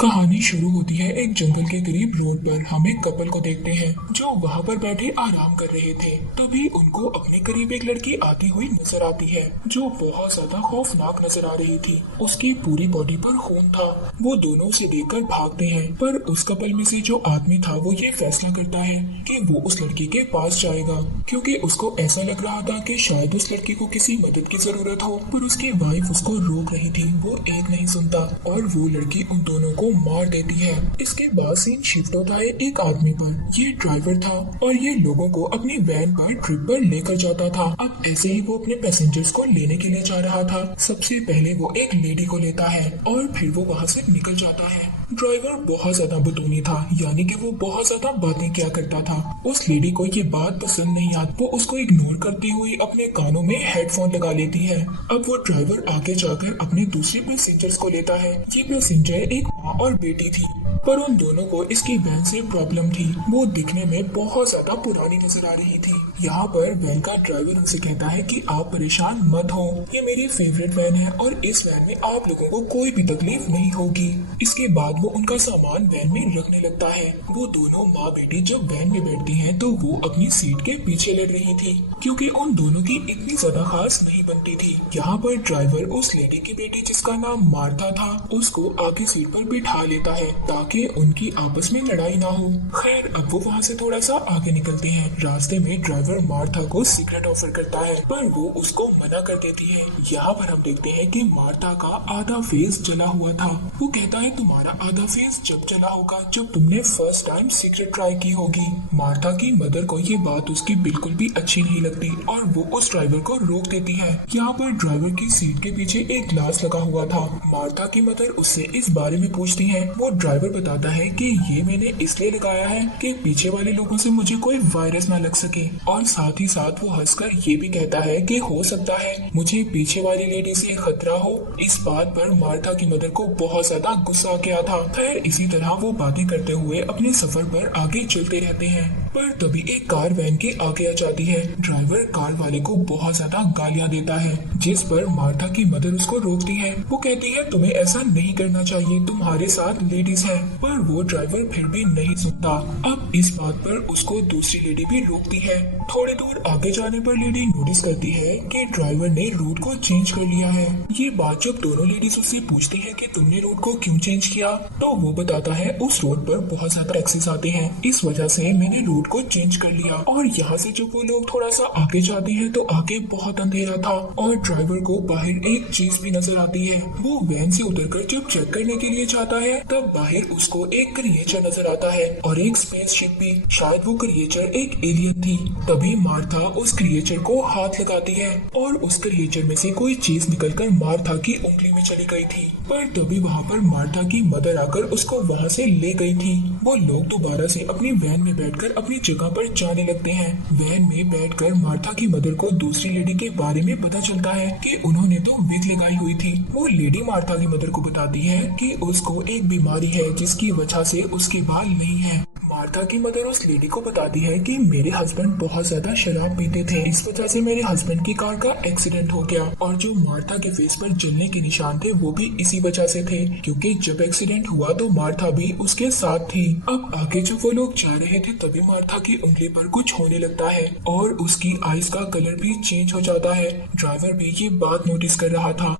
कहानी शुरू होती है एक जंगल के करीब रोड पर। हम एक कपल को देखते हैं जो वहाँ पर बैठे आराम कर रहे थे। तभी उनको अपने करीब एक लड़की आती हुई नजर आती है जो बहुत ज्यादा खौफनाक नजर आ रही थी। उसकी पूरी बॉडी पर खून था। वो दोनों उसे देखकर भागते हैं, पर उस कपल में से जो आदमी था वो ये फैसला करता है कि वो उस लड़की के पास जाएगा, क्योंकि उसको ऐसा लग रहा था कि शायद उस लड़की को किसी मदद की जरूरत हो। पर उसकी वाइफ उसको रोक रही थी। वो एक नहीं सुनता और वो लड़की उन दोनों को मार देती है। इसके बाद सीन शिफ्ट होता है एक आदमी पर। ये ड्राइवर था और ये लोगों को अपनी वैन पर ट्रिप पर लेकर जाता था। अब ऐसे ही वो अपने पैसेंजर्स को लेने के लिए जा रहा था। सबसे पहले वो एक लेडी को लेता है और फिर वो वहाँ से निकल जाता है। ड्राइवर बहुत ज्यादा बतूनी था, यानी कि वो बहुत ज्यादा बातें किया करता था। उस लेडी को ये बात पसंद नहीं आती। वो उसको इग्नोर करती हुई अपने कानों में हेडफोन लगा लेती है। अब वो ड्राइवर आगे जाकर अपने दूसरे पैसेंजर्स को लेता है। ये पैसेंजर एक माँ और बेटी थी, पर उन दोनों को इसकी वैन से प्रॉब्लम थी। वो दिखने में बहुत ज्यादा पुरानी नजर आ रही थी। यहाँ पर वैन का ड्राइवर उनसे कहता है कि आप परेशान मत हो, ये मेरी फेवरेट वैन है और इस वैन में आप लोगों को कोई भी तकलीफ नहीं होगी। इसके बाद वो उनका सामान वैन में रखने लगता है। वो दोनों माँ बेटी जब वैन में बैठती हैं तो वो अपनी सीट के पीछे लड़ रही थी, क्योंकि उन दोनों की इतनी ज्यादा खास नहीं बनती थी। यहाँ पर ड्राइवर उस लेडी की बेटी जिसका नाम मार्था था उसको आगे सीट पर बिठा लेता है ताकि उनकी आपस में लड़ाई ना हो। खैर अब वो वहाँ से थोड़ा सा आगे निकलते हैं। रास्ते में ड्राइवर मार्था को सिगरेट ऑफर करता है, पर वो उसको मना कर देती है। यहाँ पर हम देखते हैं कि मार्था का आधा फेस जला हुआ था। वो कहता है तुम्हारा आधा फेस जब जला होगा जब तुमने फर्स्ट टाइम सिगरेट ट्राई की होगी। मार्था की मदर को ये बात उसकी बिल्कुल भी अच्छी नहीं लगती और वो उस ड्राइवर को रोक देती है। यहाँ पर ड्राइवर की सीट के पीछे एक ग्लास लगा हुआ था। मार्था की मदर उससे इस बारे में पूछती है। वो ड्राइवर बताता है कि ये मैंने इसलिए लगाया है कि पीछे वाले लोगों से मुझे कोई वायरस ना लग सके, और साथ ही साथ वो हंसकर ये भी कहता है कि हो सकता है मुझे पीछे वाली लेडी से खतरा हो। इस बात पर मार्था की मदर को बहुत ज्यादा गुस्सा आ गया था। खैर इसी तरह वो बातें करते हुए अपने सफर पर आगे चलते रहते हैं, पर तभी एक कार वैन के आगे आ जाती है। ड्राइवर कार वाले को बहुत ज्यादा गालियां देता है, जिस पर मार्था की मदर उसको रोकती है। वो कहती है तुम्हें ऐसा नहीं करना चाहिए, तुम्हारे साथ लेडीज है, पर वो ड्राइवर फिर भी नहीं सुनता। अब इस बात पर उसको दूसरी लेडी भी रोकती है। थोड़ी दूर आगे जाने पर लेडी नोटिस करती है कि ड्राइवर ने रूट को चेंज कर लिया है। ये बात जब दोनों लेडीज उससे पूछती है कि तुमने रूट को क्यों चेंज किया, तो वो बताता है उस रोड पर बहुत ज्यादा टैक्सीज आते हैं, इस वजह से मैंने रूट को चेंज कर लिया। और यहाँ से जब वो लोग थोड़ा सा आगे जाते हैं तो आगे बहुत अंधेरा था और ड्राइवर को बाहर एक चीज भी नजर आती है। वो वैन से उतरकर जब चेक करने के लिए जाता है तब बाहर उसको एक क्रिएचर नजर आता है और एक स्पेसशिप भी। शायद वो क्रिएचर एक एलियन थी। तभी मार्था उस क्रिएचर को हाथ लगाती है और उस क्रिएचर में से कोई चीज निकलकर मार्था की उंगली में चली गई थी। पर तभी वहाँ पर मार्था की मदर आकर उसको वहाँ से ले गई थी। वो लोग दोबारा से अपनी वैन में बैठकर अपनी जगह पर जाने लगते हैं। वैन में बैठकर मार्था की मदर को दूसरी लेडी के बारे में पता चलता है कि उन्होंने तो विग लगाई हुई थी। वो लेडी मार्था की मदर को बताती है कि उसको एक बीमारी है जिसकी वजह से उसके बाल नहीं है। मार्था की मदर उस लेडी को बताती है कि मेरे हस्बैंड बहुत ज्यादा शराब पीते थे, इस वजह से मेरे हस्बैंड की कार का एक्सीडेंट हो गया, और जो मार्था के फेस पर जलने के निशान थे वो भी इसी वजह से थे, क्योंकि जब एक्सीडेंट हुआ तो मार्था भी उसके साथ थी। अब आगे जब वो लोग जा रहे थे तभी मार्था की उंगली पर कुछ होने लगता है और उसकी आईज का कलर भी चेंज हो जाता है। ड्राइवर भी ये बात नोटिस कर रहा था।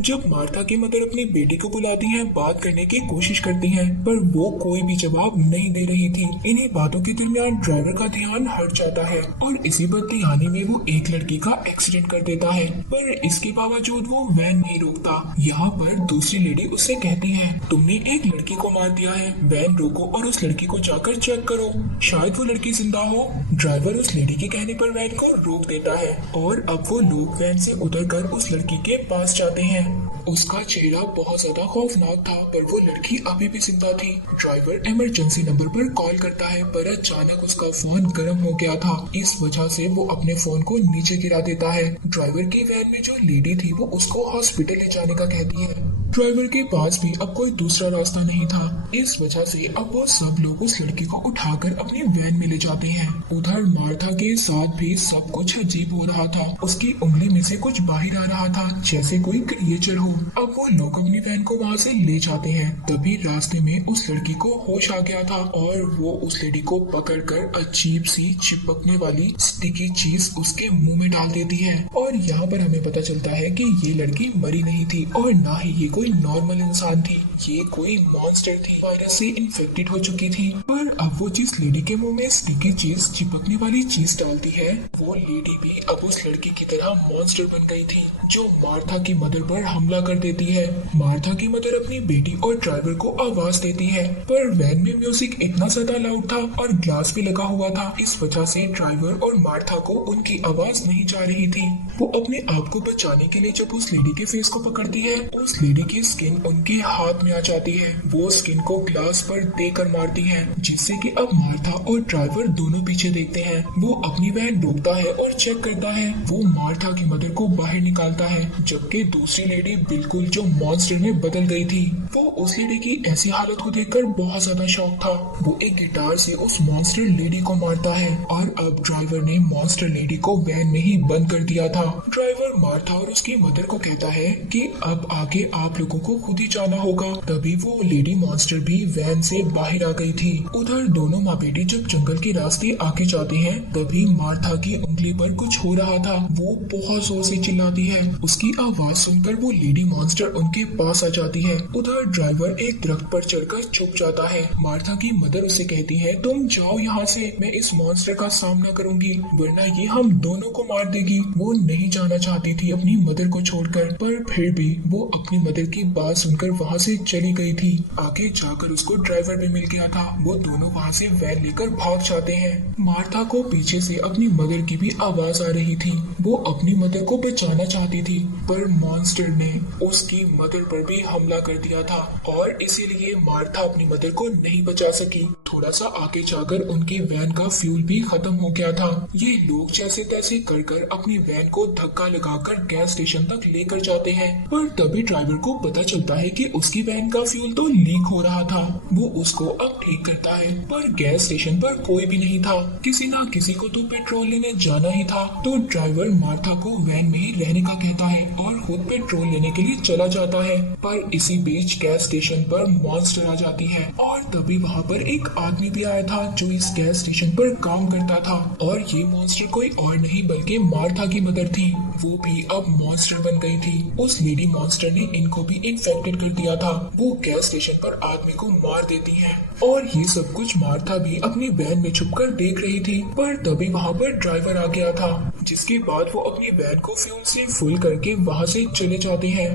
जब मार्था की मदर अपनी बेटी को बुलाती हैं, बात करने की कोशिश करती हैं, पर वो कोई भी जवाब नहीं दे रही थी। इन्हीं बातों के दरमियान ड्राइवर का ध्यान हट जाता है और इसी बदतमीजी में वो एक लड़की का एक्सीडेंट कर देता है, पर इसके बावजूद वो वैन नहीं रोकता। यहाँ पर दूसरी लेडी उससे कहती है तुमने एक लड़की को मार दिया है, वैन रोको और उस लड़की को जाकर चेक करो, शायद वो लड़की जिंदा हो। ड्राइवर उस लेडी के कहने पर वैन को रोक देता है और अब वो लोग वैन से उतरकर उस लड़की के पास जाते हैं। उसका चेहरा बहुत ज्यादा खौफनाक था, पर वो लड़की अभी भी जिंदा थी। ड्राइवर इमरजेंसी नंबर पर कॉल करता है, पर अचानक उसका फोन गर्म हो गया था। इस वजह से वो अपने फोन को नीचे गिरा देता है। ड्राइवर की वैन में जो लेडी थी वो उसको हॉस्पिटल ले जाने का कहती है। ड्राइवर के पास भी अब कोई दूसरा रास्ता नहीं था। इस वजह से अब वो सब लोग उस लड़की को उठाकर अपनी वैन में ले जाते हैं। उधर मार्था के साथ भी सब कुछ अजीब हो रहा था। उसकी उंगली में से कुछ बाहर आ रहा था, जैसे कोई क्रिएचर हो। अब वो लोग अपनी वैन को वहाँ से ले जाते हैं। तभी रास्ते में उस लड़की को होश आ गया था और वो उस लेडी को पकड़कर अजीब सी चिपकने वाली स्टिकी चीज उसके मुंह में डाल देती है। और यहाँ पर हमें पता चलता है कि ये लड़की मरी नहीं थी और ना ही ये कोई नॉर्मल इंसान थी, ये कोई मॉन्स्टर थी, वायरस से इन्फेक्टेड हो चुकी थी। पर अब वो जिस लेडी के मुंह में स्टिकी चीज चिपकने वाली चीज डालती है, वो लेडी भी अब उस लड़की की तरह मॉन्स्टर बन गई थी, जो मार्था की मदर पर हमला कर देती है। मार्था की मदर अपनी बेटी और ड्राइवर को आवाज देती है, पर वैन में म्यूजिक इतना ज्यादा लाउड था और ग्लास भी लगा हुआ था। इस वजह से ड्राइवर और मार्था को उनकी आवाज नहीं जा रही थी। वो अपने आप को बचाने के लिए जब उस लेडी के फेस को पकड़ती है, उस लेडी की स्किन उनके हाथ में आ जाती है। वो स्किन को ग्लास पर देकर मारती है, जिससे कि अब मार्था और ड्राइवर दोनों पीछे देखते हैं। वो अपनी वैन रोकता है और चेक करता है। वो मार्था की मदर को बाहर निकालता है, जबकि दूसरी लेडी बिल्कुल जो मॉन्स्टर में बदल गई थी। वो उस लेडी की ऐसी हालत को देखकर बहुत ज्यादा शॉक था। वो एक गिटार से उस मॉन्स्टर लेडी को मारता है और अब ड्राइवर ने मॉन्स्टर लेडी को वैन में ही बंद कर दिया था। ड्राइवर मार्था और उसकी मदर को कहता है कि अब आगे आप लोगों को खुद ही जाना होगा। तभी वो लेडी मॉन्स्टर भी वैन से बाहर आ गई थी। उधर दोनों माँ बेटी जब जंगल के रास्ते आगे जाते हैं, तभी मार्था की उंगली पर कुछ हो रहा था। वो बहुत जोर से चिल्लाती है। उसकी आवाज सुनकर वो लेडी मॉन्स्टर उनके पास आ जाती है। उधर ड्राइवर एक दरख्त पर चढ़कर छुप जाता है। मार्था की मदर उसे कहती है, तुम जाओ यहाँ से, मैं इस मॉन्स्टर का सामना करूंगी, वरना ये हम दोनों को मार देगी। वो नहीं जाना चाहती थी अपनी मदर को छोड़कर, पर फिर भी वो अपनी मदर की बात सुनकर वहाँ से चली गई थी। आगे जाकर उसको ड्राइवर भी मिल गया था। वो दोनों वहाँ से वैन लेकर भाग जाते हैं। मार्था को पीछे से अपनी मदर की भी आवाज आ रही थी। वो अपनी मदर को बचाना चाहती थी, पर मॉन्स्टर ने उसकी मदर पर भी हमला कर दिया था और इसीलिए मार्था अपनी मदर को नहीं बचा सकी। थोड़ा सा आगे जाकर उनकी वैन का फ्यूल भी खत्म हो गया था। ये लोग जैसे तैसे कर अपनी वैन को धक्का लगाकर गैस स्टेशन तक लेकर जाते हैं, पर तभी ड्राइवर को पता चलता है कि उसकी वैन का फ्यूल तो लीक हो रहा था। वो उसको अब ठीक करता है, पर गैस स्टेशन पर कोई भी नहीं था। किसी ना किसी को तो पेट्रोल लेने जाना ही था। तो ड्राइवर मार्था को वैन में ही रहने का कहता है और खुद पेट्रोल लेने के लिए चला जाता है। पर इसी बीच गैस स्टेशन पर मॉन्स्टर आ जाती है और तभी वहाँ पर एक आदमी भी आया था जो इस गैस स्टेशन पर काम करता था। और ये मॉन्स्टर कोई और नहीं बल्कि मार्था की मदर थी। वो भी अब मॉन्स्टर बन गई थी। उस लेडी मॉन्स्टर ने इनको भी इन्फेक्टेड कर दिया था। वो गैस स्टेशन पर आदमी को मार देती है और ये सब कुछ मार्था भी अपनी वैन में छुपकर देख रही थी। पर तभी वहाँ पर ड्राइवर आ गया था, जिसके बाद वो अपनी वैन को फ्यूल से फुल करके वहाँ से चले जाते हैं।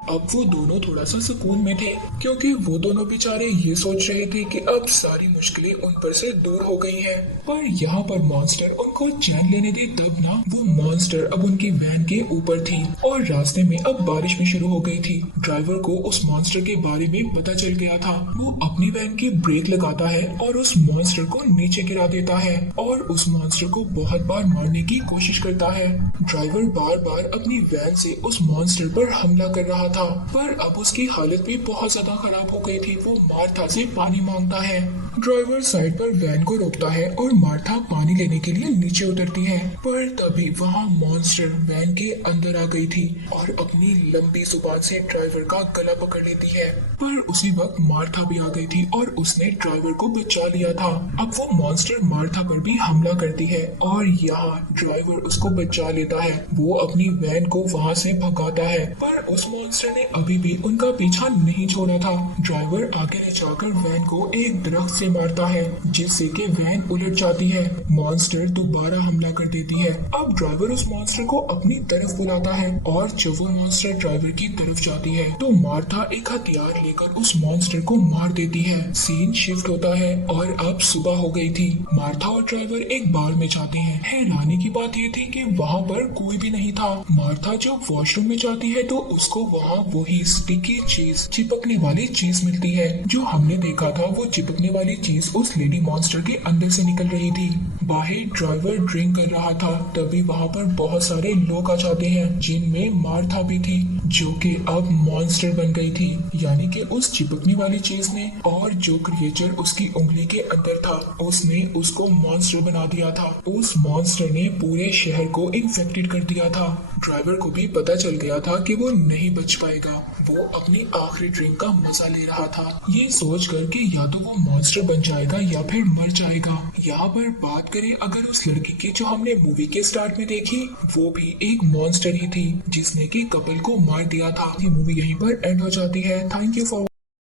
अब वो दोनों थोड़ा सा सुकून में थे, क्योंकि वो दोनों बेचारे ये सोच रहे थे कि अब सारी मुश्किलें उन पर से दूर हो गई हैं। पर यहाँ पर मॉन्स्टर उनको चैन लेने दे तब ना। वो मॉन्स्टर अब उनकी वैन के ऊपर थी और रास्ते में अब बारिश भी शुरू हो गई थी। ड्राइवर को उस मॉन्स्टर के बारे में पता चल गया था। वो अपनी वैन की ब्रेक लगाता है और उस मॉन्स्टर को नीचे गिरा देता है और उस मॉन्स्टर को बहुत बार मारने की कोशिश करता है। ड्राइवर बार बार अपनी वैन से उस मॉन्स्टर पर हमला कर रहा था, पर अब उसकी हालत भी बहुत ज्यादा खराब हो गई थी। वो मार्था से पानी मांगता है। ड्राइवर साइड पर वैन को रोकता है और मार्था पानी लेने के लिए नीचे उतरती है, पर तभी वहाँ मॉन्स्टर वैन के अंदर आ गई थी और अपनी लंबी जुबान से ड्राइवर का गला पकड़ लेती है। पर उसी वक्त मार्था भी आ गई थी और उसने ड्राइवर को बचा लिया था। अब वो मॉन्स्टर मार्था पर भी हमला करती है और यहाँ ड्राइवर उसको बचा लेता है। वो अपनी वैन को वहाँ से भगाता है, पर उस मॉन्स्टर ने अभी भी उनका पीछा नहीं छोड़ा था। ड्राइवर आगे ले जाकर वैन को एक दरख्त से मारता है, जिससे कि वैन उलट जाती है। मॉन्स्टर दोबारा हमला कर देती है। अब ड्राइवर उस मॉन्स्टर को अपनी तरफ बुलाता है और जब वो मॉन्स्टर ड्राइवर की तरफ जाती है तो मार्था एक हथियार लेकर उस मॉन्स्टर को मार देती है। सीन शिफ्ट होता है और अब सुबह हो गई थी। मार्था और ड्राइवर एक बार में जाते हैं। हैरानी की बात ये थी कि वहाँ पर कोई भी नहीं था। मार्था जब वॉशरूम में जाती है तो उसको वहाँ वही स्टिकी चीज, चिपकने वाली चीज मिलती है। जो हमने देखा था वो चिपकने वाली चीज उस लेडी मॉन्स्टर के अंदर से निकल रही थी। बाहर ड्राइवर ड्रिंक कर रहा था, तभी वहाँ पर बहुत सारे लोग आ जाते हैं, जिनमें मार्था भी थी। जो कि अब मॉन्स्टर बन गई थी, यानी कि उस चिपकने वाली चीज ने, और जो क्रिएचर उसकी उंगली के अंदर था उसने उसको मॉन्स्टर बना दिया था। उस मॉन्स्टर ने पूरे शहर को इन्फेक्टेड कर दिया था। ड्राइवर को भी पता चल गया था कि वो नहीं बच पाएगा। वो अपनी आखिरी ड्रिंक का मजा ले रहा था, ये सोच कर कि या तो वो मॉन्स्टर बन जाएगा या फिर मर जाएगा। यहाँ पर बात करें अगर उस लड़की की जो हमने मूवी के स्टार्ट में देखी, वो भी एक मॉन्स्टर ही थी जिसने कि कपल को मार दिया था। ये मूवी यहीं पर एंड हो जाती है। Thank you for